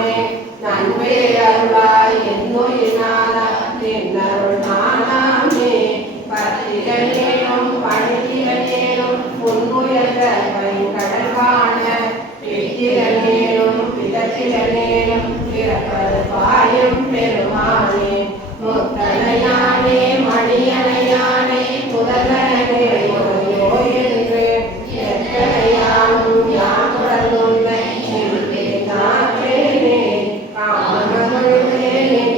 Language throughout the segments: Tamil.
பெருமானே நன்மை அருளாய் என்னுயிரான நின்னருள் நானாமே பத்திரேனும் பணித்திரேனும் பொன்னுயர்ந்த பைங்கடல் காண பித்திரேனும் பிதத்திரேனும் பிறப்பது பாயும் பெருமானே முத்தனையானே மணியனையானே முதலனே ஒருயோ என்று எத்தனையானும் யானுடனும் நாற்றேனே காமனே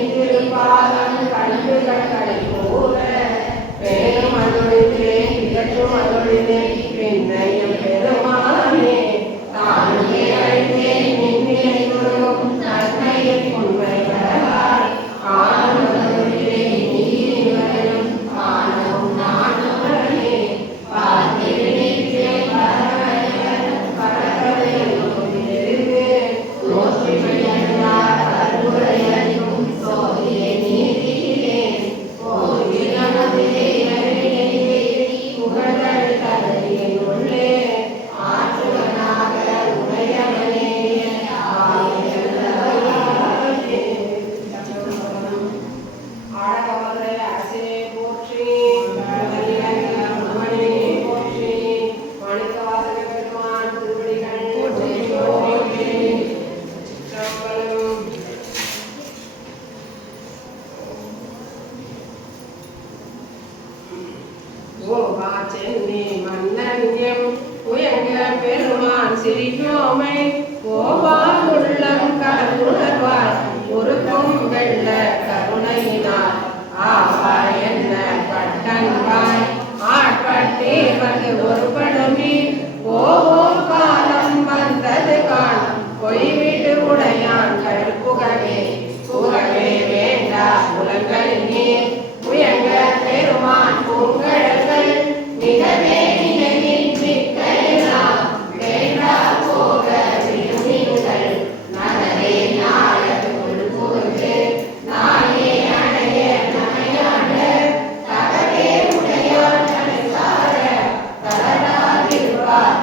திருப்பாதம் கண்டு கட்டளை கூற பேரும் அருளிலே இதற்றும் அருளிலே பின்னையும் பெருமானே தானே அழைத்தேன் நின்னிலை குருவும் நன்மையில் உண்மைகளால் ஆனந்தத்திலே நீதிவரையும் ஆனவும் நானுடனே பார்த்திருந்தே சென்னி மன்னன்யம் உயங்க பெருமான் சிறியோமை கோவால் உள்ளம் கருணர்வாய் உருக்கும் வெள்ள கருணையினார் ஆவா என்ன பட்டன்வாய் ஆட்பட்டே வந்து ஒருபடுமே ஓவோ காலம் வந்தது காண் பொய்விட்டு உடையான் கருப்புகவே புகவே வேண்டா புலங்கள் நீர் உயங்க பெருமான் பூங்கழல்கள் மிகவே நினைவில் மிக்கையெல்லாம் வேண்டா போக விரும்பிகள் நகரே நாளது புகுந்து நாளே அணைய நமையாண்ட தகவே உடையான் சார தளராதிருப்பார்